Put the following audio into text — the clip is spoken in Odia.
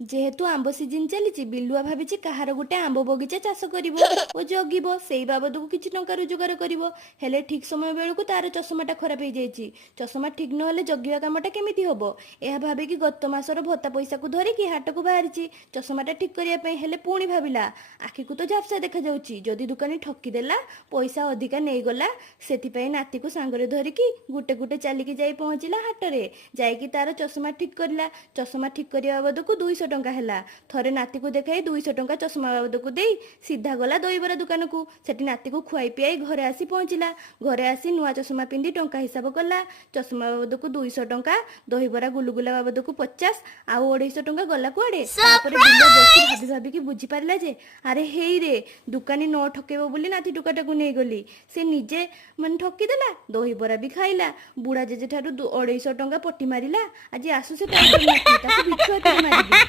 ଯେହେତୁ ଆମ୍ବ ସିଜିନ ଚାଲିଛି ବିଲୁଆ ଭାବିଛି କାହାର ଗୋଟେ ଆମ୍ବ ବଗିଚା ଚାଷ କରିବ ଓ ଜଗିବ, ସେଇ ବାବଦକୁ କିଛି ଟଙ୍କା ରୋଜଗାର କରିବ। ହେଲେ ଠିକ ସମୟ ବେଳକୁ ତାର ଚଷମାଟା ଖରାପ ହେଇଯାଇଛି। ଚଷମା ଠିକ ନହେଲେ ଜଗିବା କାମଟା କେମିତି ହବ? ଏହା ଭାବିକି ଗତ ମାସର ଭତ୍ତା ପଇସାକୁ ଧରିକି ହାଟକୁ ବାହାରିଛି ଚଷମାଟା ଠିକ କରିବା ପାଇଁ। ହେଲେ ପୁଣି ଭାବିଲା ଆଖିକୁ ତ ଝାପ୍ସା ଦେଖାଯାଉଛି, ଯଦି ଦୋକାନୀ ଠକିଦେଲା ପଇସା ଅଧିକା ନେଇଗଲା। ସେଥିପାଇଁ ନାତିକୁ ସାଙ୍ଗରେ ଧରିକି ଗୁଟେ ଗୁଟେ ଚାଲିକି ଯାଇ ପହଞ୍ଚିଲା ହାଟରେ। ଯାଇକି ତାର ଚଷମା ଠିକ କରିଲା। ଚଷମା ଠିକ କରିବା ବାବଦକୁ 200 ଟଙ୍କା ହେଲା। ଥରେ ନାତିକୁ ଦେଖାଇ 200 ଟଙ୍କା ଚଷମା ବାବଦକୁ ଦେଇ ସିଧା ଗଲା ଦହିବରା ଦୋକାନକୁ। ସେଠି ନାତିକୁ ଖୁଆଇ ପିଆଇ ଘରେ ଆସି ପହଞ୍ଚିଲା। ଘରେ ଆସି ନୂଆ ଚଷମା ପିନ୍ଧି ଟଙ୍କା ହିସାବ କଲା। ଚଷମା ବାବଦକୁ 200 ଟଙ୍କା, ଦହିବରା ଗୁଲୁଗୁଲା ବାବଦକୁ 50, ଆଉ 250 ଟଙ୍କା ଗଲା କୁଆଡେ। ତାପରେ ବିଲୁଆ ବସି ଭାବି ଭାବିକି ବୁଝିପାରିଲା ଯେ ଆରେ ହେଇରେ, ଦୋକାନୀ ନ ଠକେଇବ ବୋଲି ନାତି ଟୋକାଟାକୁ ନେଇଗଲି। ସେ ନିଜେ ଠକିଦେଲା, ଦହିବରା ବି ଖାଇଲା। ବୁଢା ଜେଜେ ଠାରୁ 250 ଟଙ୍କା ପଟି ମାରିଲା। ଆଜି ଆସୁ ସେ ଟାଇଗର ନାତି, ତାକୁ ବିଛୁଆତିରେ ମାରିବି।